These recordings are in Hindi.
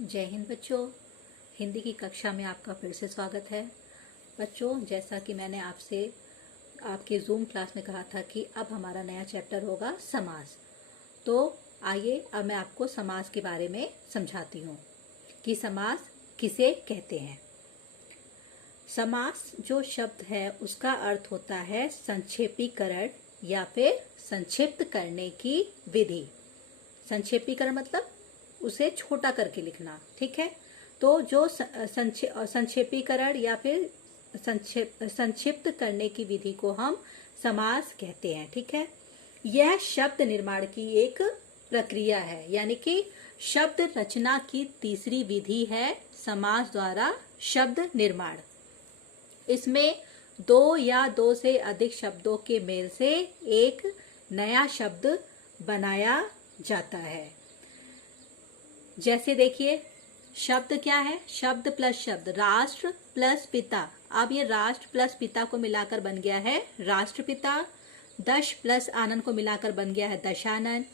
जय हिंद बच्चों। हिंदी की कक्षा में आपका फिर से स्वागत है। बच्चों, जैसा कि मैंने आपसे आपके जूम क्लास में कहा था कि अब हमारा नया चैप्टर होगा समास। तो आइए अब मैं आपको समास के बारे में समझाती हूँ कि समास किसे कहते हैं। समास जो शब्द है उसका अर्थ होता है संक्षेपीकरण या फिर संक्षिप्त करने की विधि। संक्षेपीकरण मतलब उसे छोटा करके लिखना, ठीक है। तो जो संक्षेपीकरण या फिर संक्षिप्त करने की विधि को हम समास कहते हैं, ठीक है। यह शब्द निर्माण की एक प्रक्रिया है, यानी कि शब्द रचना की तीसरी विधि है समास द्वारा शब्द निर्माण। इसमें दो या दो से अधिक शब्दों के मेल से एक नया शब्द बनाया जाता है। जैसे देखिए, शब्द क्या है? शब्द प्लस शब्द, राष्ट्र प्लस पिता। अब ये राष्ट्र प्लस पिता को मिलाकर बन गया है राष्ट्रपिता। दश प्लस आनंद को मिलाकर बन गया है दशानन।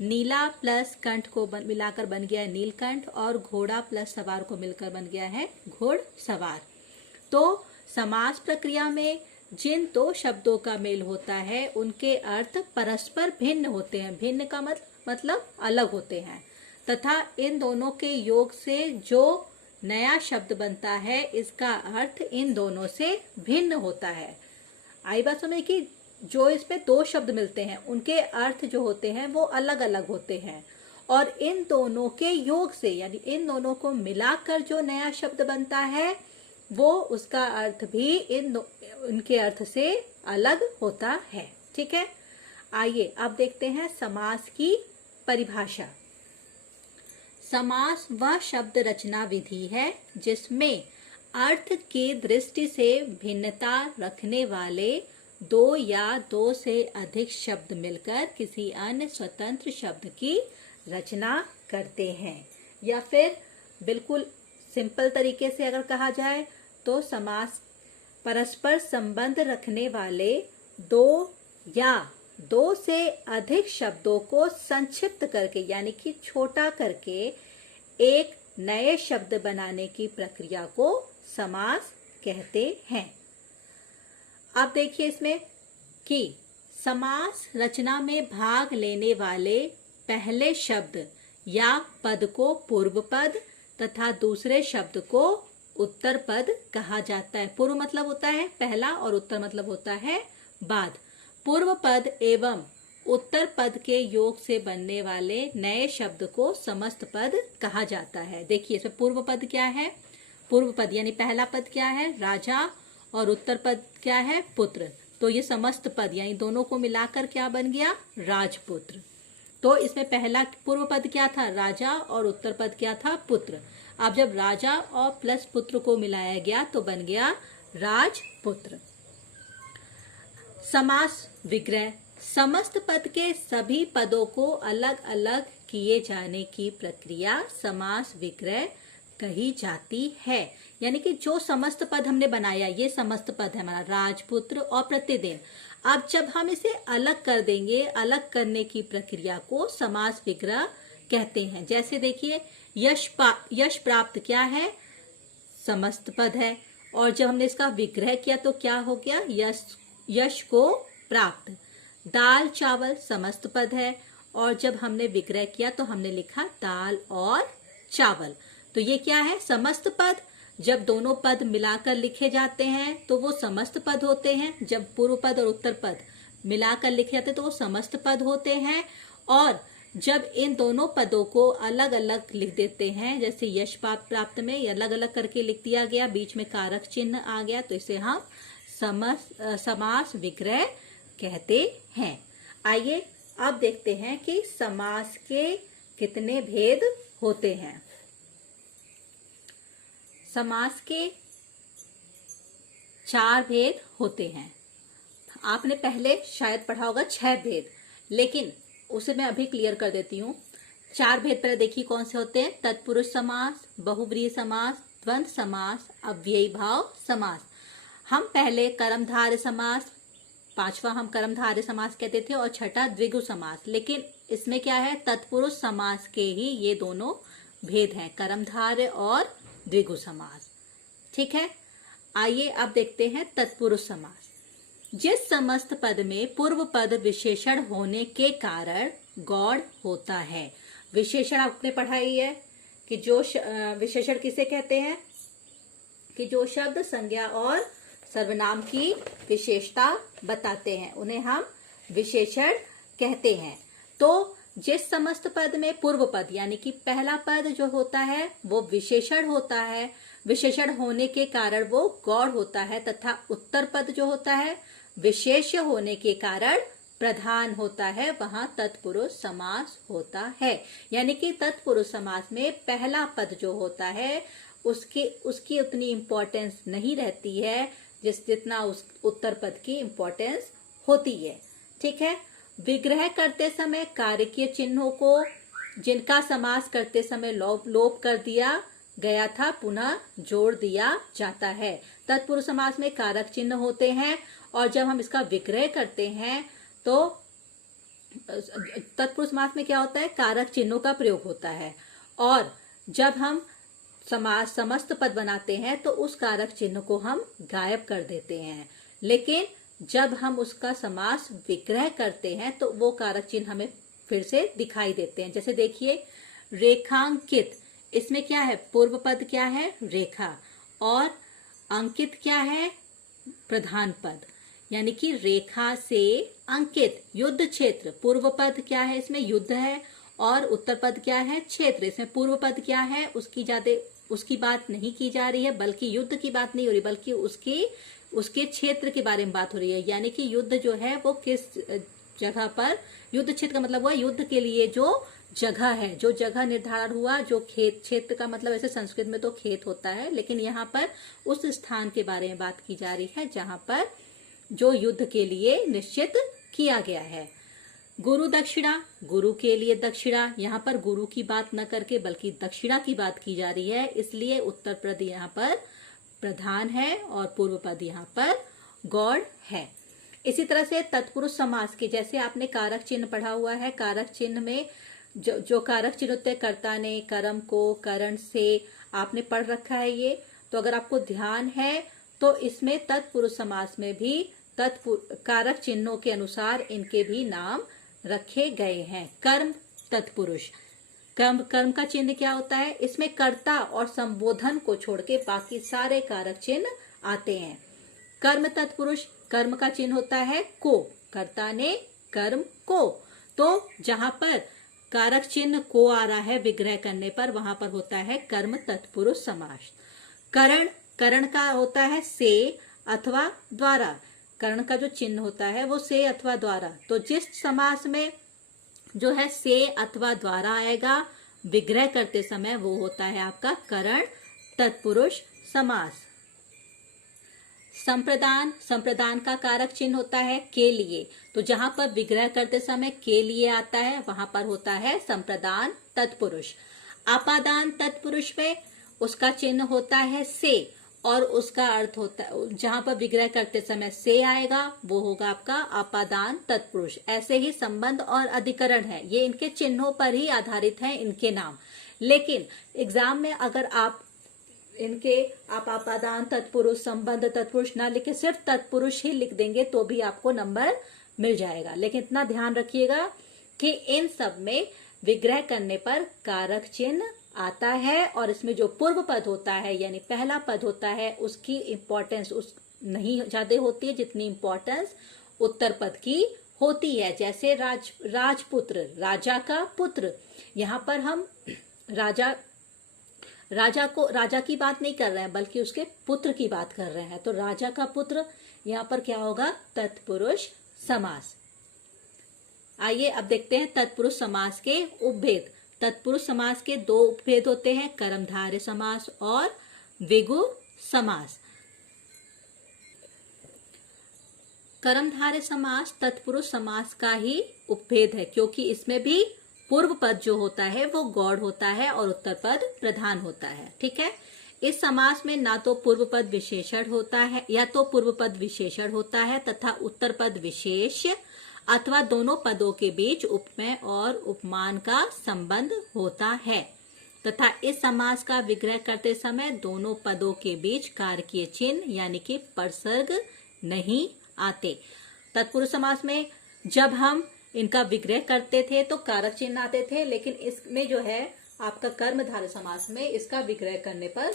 नीला प्लस कंठ को मिलाकर बन गया है नीलकंठ। और घोड़ा प्लस सवार को मिलकर बन गया है घोड़सवार। तो समास प्रक्रिया में जिन दो शब्दों का मेल होता है उनके अर्थ परस्पर भिन्न होते हैं। भिन्न का मतलब अलग होते हैं, तथा इन दोनों के योग से जो नया शब्द बनता है इसका अर्थ इन दोनों से भिन्न होता है। आई बात समझ कि जो इसमें दो शब्द मिलते हैं उनके अर्थ जो होते हैं वो अलग अलग होते हैं, और इन दोनों के योग से यानी इन दोनों को मिलाकर जो नया शब्द बनता है वो उसका अर्थ भी उनके अर्थ से अलग होता है, ठीक है। आइए अब देखते हैं समास की परिभाषा। समास वह शब्द रचना विधि है जिसमें अर्थ की दृष्टि से भिन्नता रखने वाले दो या दो से अधिक शब्द मिलकर किसी अन्य स्वतंत्र शब्द की रचना करते हैं। या फिर बिल्कुल सिंपल तरीके से अगर कहा जाए तो समास परस्पर संबंध रखने वाले दो या दो से अधिक शब्दों को संक्षिप्त करके यानी कि छोटा करके एक नए शब्द बनाने की प्रक्रिया को समास कहते हैं। अब देखिए इसमें कि समास रचना में भाग लेने वाले पहले शब्द या पद को पूर्व पद तथा दूसरे शब्द को उत्तर पद कहा जाता है। पूर्व मतलब होता है पहला और उत्तर मतलब होता है बाद। पूर्व पद एवं उत्तर पद के योग से बनने वाले नए शब्द को समस्त पद कहा जाता है। देखिए इसमें पूर्व पद क्या है? पूर्व पद यानी पहला पद क्या है? राजा। और उत्तर पद क्या है? पुत्र। तो ये समस्त पद यानी दोनों को मिलाकर क्या बन गया? राजपुत्र। तो इसमें पहला पूर्व पद क्या था? राजा। और उत्तर पद क्या था? पुत्र। अब जब राजा और प्लस पुत्र को मिलाया गया तो बन गया राजपुत्र। समास विग्रह समस्त पद के सभी पदों को अलग अलग किए जाने की प्रक्रिया समास विग्रह कही जाती है। यानी कि जो समस्त पद हमने बनाया, ये समस्त पद है हमारा राजपुत्र और प्रतिदिन। अब जब हम इसे अलग कर देंगे, अलग करने की प्रक्रिया को समास विग्रह कहते हैं। जैसे देखिए, यश प्राप्त क्या है? समस्त पद है। और जब हमने इसका विग्रह किया तो क्या हो गया? यश को प्राप्त। दाल चावल समस्त पद है, और जब हमने विग्रह किया तो हमने लिखा दाल और चावल। तो ये क्या है? समस्त पद। जब दोनों पद मिलाकर लिखे जाते हैं तो वो समस्त पद होते हैं। जब पूर्व पद और उत्तर पद मिलाकर लिखे जाते हैं तो वो समस्त पद होते हैं। और जब इन दोनों पदों को अलग अलग लिख देते हैं, जैसे यश प्राप्त में अलग अलग करके लिख दिया गया, बीच में कारक चिन्ह आ गया, तो इसे हम समास विग्रह कहते हैं। आइए अब देखते हैं कि समास के कितने भेद होते हैं। समास के 4 भेद होते हैं। आपने पहले शायद पढ़ा होगा 6 भेद, लेकिन उसे मैं अभी क्लियर कर देती हूँ। 4 भेद पहले देखिए कौन से होते हैं। तत्पुरुष समास, बहुव्रीहि समास, द्वंद्व समास, अव्ययी भाव समास। हम पहले कर्मधारय समास, 5वां हम कर्मधारय समास कहते थे, और 6ठा द्विगु समास। लेकिन इसमें क्या है? तत्पुरुष समास के ही ये दोनों भेद हैं, कर्मधारय और द्विगु समास। ठीक है, आइए अब देखते हैं तत्पुरुष समास। जिस समस्त पद में पूर्व पद विशेषण होने के कारण गौड़ होता है। विशेषण आपने पढ़ाई है कि जो विशेषण किसे कहते हैं, कि जो शब्द संज्ञा और सर्वनाम की विशेषता बताते हैं उन्हें हम विशेषण कहते हैं। तो जिस समस्त पद में पूर्व पद यानी कि पहला पद जो होता है वो विशेषण होता है, विशेषण होने के कारण वो गौड़ होता है, तथा उत्तर पद जो होता है विशेष्य होने के कारण प्रधान होता है, वहां तत्पुरुष समास होता है। यानी कि तत्पुरुष समास में पहला पद जो होता है उसकी उतनी इम्पोर्टेंस नहीं रहती है जितना उस उत्तर पद की इम्पोर्टेंस होती है। ठीक है, विग्रह करते समय कारकीय चिन्हों को जिनका समास करते समय लोप कर दिया गया था पुनः जोड़ दिया जाता है। तत्पुरुष समास में कारक चिन्ह होते हैं और जब हम इसका विग्रह करते हैं तो तत्पुरुष समास में क्या होता है, कारक चिन्हों का प्रयोग होता है, और जब हम समास समस्त पद बनाते हैं तो उस कारक चिन्ह को हम गायब कर देते हैं। लेकिन जब हम उसका समास विग्रह करते हैं तो वो कारक चिन्ह हमें फिर से दिखाई देते हैं। जैसे देखिए रेखांकित, इसमें क्या है, पूर्व पद क्या है रेखा, और अंकित क्या है प्रधान पद, यानी कि रेखा से अंकित। युद्ध क्षेत्र, पूर्व पद क्या है इसमें युद्ध है, और उत्तर पद क्या है क्षेत्र। इसमें पूर्व पद क्या है उसकी बात नहीं की जा रही है, बल्कि युद्ध की बात नहीं हो रही, बल्कि उसके क्षेत्र के बारे में बात हो रही है। यानी कि युद्ध जो है वो किस जगह पर, युद्ध क्षेत्र का मतलब हुआ युद्ध के लिए जो जगह है, जो जगह निर्धारण हुआ, जो खेत, क्षेत्र का मतलब ऐसे संस्कृत में तो खेत होता है, लेकिन यहाँ पर उस स्थान के बारे में बात की जा रही है जहां पर जो युद्ध के लिए निश्चित किया गया है। गुरु दक्षिणा, गुरु के लिए दक्षिणा, यहाँ पर गुरु की बात न करके बल्कि दक्षिणा की बात की जा रही है, इसलिए उत्तर पद यहाँ पर प्रधान है और पूर्व पद यहाँ पर गौड़ है। इसी तरह से तत्पुरुष समास के, जैसे आपने कारक चिन्ह पढ़ा हुआ है, कारक चिन्ह में जो कारक चिन्ह होते हैं कर्ता ने, कर्म को, करण से, आपने पढ़ रखा है ये। तो अगर आपको ध्यान है तो इसमें तत्पुरुष समास में भी कारक चिन्हों के अनुसार इनके भी नाम रखे गए हैं। कर्म तत्पुरुष, कर्म का चिन्ह क्या होता है, इसमें कर्ता और संबोधन को छोड़ के बाकी सारे कारक चिन्ह आते हैं। कर्म तत्पुरुष, कर्म का चिन्ह होता है को, कर्ता ने कर्म को। तो जहां पर कारक चिन्ह को आ रहा है विग्रह करने पर, वहां पर होता है कर्म तत्पुरुष समास। करण, करण का होता है से अथवा द्वारा, करण का जो चिन्ह होता है वो से अथवा द्वारा। तो जिस समास में जो है से अथवा द्वारा आएगा विग्रह करते समय वो होता है आपका करण तत्पुरुष समास। संप्रदान, संप्रदान का कारक चिन्ह होता है के लिए, तो जहां पर विग्रह करते समय के लिए आता है वहां पर होता है संप्रदान तत्पुरुष। आपादान तत्पुरुष में उसका चिन्ह होता है से, और उसका अर्थ होता है जहां पर विग्रह करते समय से आएगा वो होगा आपका आपादान तत्पुरुष। ऐसे ही संबंध और अधिकरण है, ये इनके चिन्हों पर ही आधारित हैं इनके नाम। लेकिन एग्जाम में अगर आप आपादान तत्पुरुष, संबंध तत्पुरुष ना लिखे, सिर्फ तत्पुरुष ही लिख देंगे तो भी आपको नंबर मिल जाएगा। लेकिन इतना ध्यान रखिएगा कि इन सब में विग्रह करने पर कारक चिन्ह आता है, और इसमें जो पूर्व पद होता है यानी पहला पद होता है उसकी इम्पोर्टेंस नहीं ज्यादा होती है जितनी इम्पोर्टेंस उत्तर पद की होती है। जैसे राजपुत्र, राजा का पुत्र, यहाँ पर हम राजा की बात नहीं कर रहे हैं बल्कि उसके पुत्र की बात कर रहे हैं। तो राजा का पुत्र यहाँ पर क्या होगा, तत्पुरुष समास। आइए अब देखते हैं तत्पुरुष समास के उपभेद। तत्पुरुष समास के दो उपभेद होते हैं, कर्मधारय समास और द्विगु समास। कर्मधारय समास तत्पुरुष समास का ही उपभेद है, क्योंकि इसमें भी पूर्व पद जो होता है वो गौड़ होता है और उत्तर पद प्रधान होता है। ठीक है, इस समास में ना तो पूर्व पद विशेषण होता है, या तो पूर्व पद विशेषण होता है तथा उत्तर पद विशेष, अथवा दोनों पदों के बीच उपमेय और उपमान का संबंध होता है। तथा इस समास का विग्रह करते समय दोनों पदों के बीच कारकीय चिन्ह यानी कि परसर्ग नहीं आते। तत्पुरुष समास में जब हम इनका विग्रह करते थे तो कारक चिन्ह आते थे, लेकिन इसमें जो है आपका कर्मधारय समास में इसका विग्रह करने पर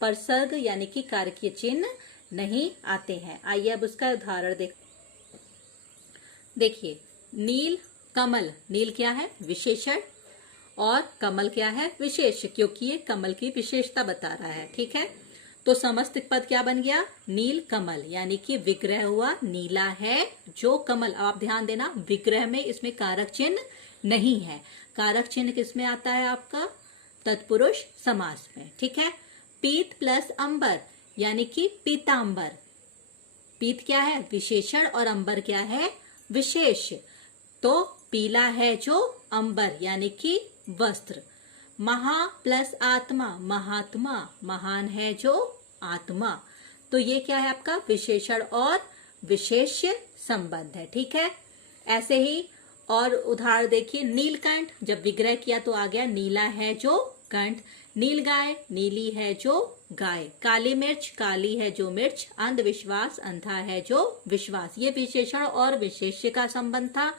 परसर्ग यानी कि कारकीय चिन्ह नहीं आते हैं। आइए अब उसका उदाहरण देखिए। नील कमल, नील क्या है? विशेषण, और कमल क्या है? विशेष, क्योंकि ये कमल की विशेषता बता रहा है। ठीक है, तो समस्त पद क्या बन गया? नील कमल, यानी कि विग्रह हुआ नीला है जो कमल। आप ध्यान देना, विग्रह में इसमें कारक चिन्ह नहीं है। कारक चिन्ह किसमें आता है? आपका तत्पुरुष समास में। ठीक है, पीत प्लस अंबर यानी कि पीतांबर। पीत क्या है? विशेषण, और अंबर क्या है? विशेष। तो पीला है जो अंबर यानी कि वस्त्र। महा प्लस आत्मा, महात्मा, महान है जो आत्मा। तो ये क्या है आपका? विशेषण और विशेष्य संबंध है। ठीक है, ऐसे ही और उदाहरण देखिए। नीलकंठ, जब विग्रह किया तो आ गया नीला है जो कंठ। नील गाय, नीली है जो गाय। काली मिर्च, काली है जो मिर्च। अंधविश्वास, अंधा है जो विश्वास। ये विशेषण और विशेष्य का संबंध था,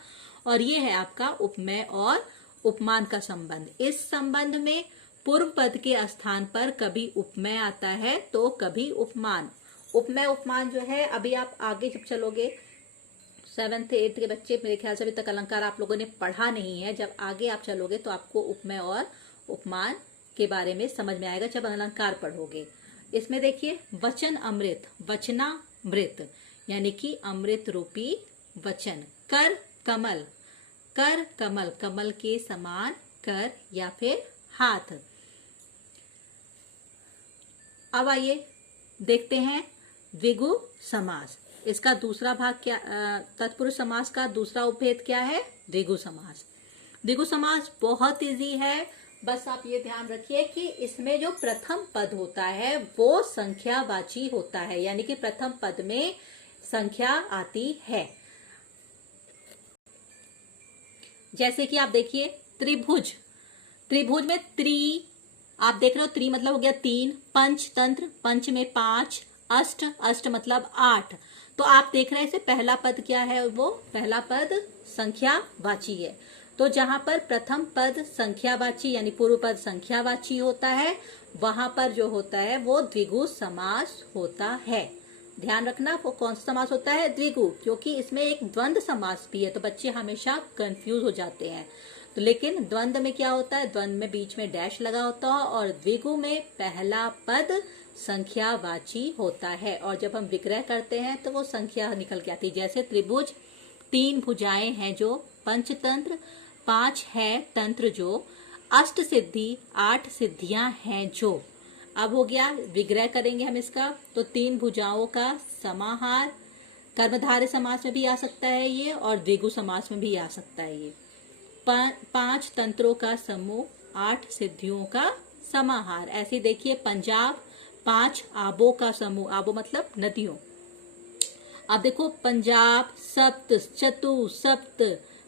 और ये है आपका उपमेय और उपमान का संबंध। इस संबंध में पूर्व पद के स्थान पर कभी उपमेय आता है तो कभी उपमान। उपमेय उपमान जो है, अभी आप आगे जब चलोगे 7th 8th के बच्चे, मेरे ख्याल से अभी तक अलंकार आप लोगों ने पढ़ा नहीं है। जब आगे आप चलोगे तो आपको उपमेय और उपमान के बारे में समझ में आएगा जब अलंकार पढ़ोगे। इसमें देखिए, वचन अमृत, वचनामृत यानी कि अमृत रूपी वचन। कर कमल, कर कमल, कमल के समान कर या फिर हाथ। अब आइए देखते हैं द्विगु समास। इसका दूसरा भाग क्या? तत्पुरुष समास का दूसरा उपभेद क्या है? द्विगु समास। द्विगु समास बहुत इजी है, बस आप ये ध्यान रखिए कि इसमें जो प्रथम पद होता है वो संख्यावाची होता है, यानी कि प्रथम पद में संख्या आती है। जैसे कि आप देखिए, त्रिभुज, त्रिभुज में त्रि, आप देख रहे हो, त्रि मतलब हो गया 3। पंचतंत्र, पंच में 5। अष्ट, अष्ट मतलब 8। तो आप देख रहे हैं इसे पहला पद क्या है? वो पहला पद संख्यावाची है। तो जहां पर प्रथम पद संख्यावाची यानी पूर्व पद संख्यावाची होता है, वहां पर जो होता है वो द्विगु समास होता है। ध्यान रखना, वो कौन सा समास होता है? द्विगु, क्योंकि इसमें एक द्वंद्व समास भी है, तो बच्चे हमेशा कंफ्यूज हो जाते हैं। तो लेकिन द्वंद्व में क्या होता है? द्वंद्व में बीच में डैश लगा होता है, और द्विगु में पहला पद संख्यावाची होता है, और जब हम विग्रह करते हैं तो वो संख्या निकल के आती है। जैसे त्रिभुज, 3 भुजाएं हैं जो पंचतंत्र, 5 है तंत्र जो। अष्ट सिद्धि, 8 सिद्धियां हैं जो। अब हो गया, विग्रह करेंगे हम इसका, तो 3 भुजाओं का समाहार। कर्मधारय समास में भी आ सकता है ये, और द्विगु समास में भी आ सकता है ये। 5 तंत्रों का समूह, 8 सिद्धियों का समाहार। ऐसे देखिए, पंजाब, 5 आबों का समूह, आबो मतलब नदियों। अब देखो, पंजाब, सप्त, चतु, सप्त,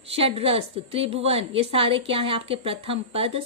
षड्रस, त्रिभुवन, ये सारे क्या हैं? आपके प्रथम पद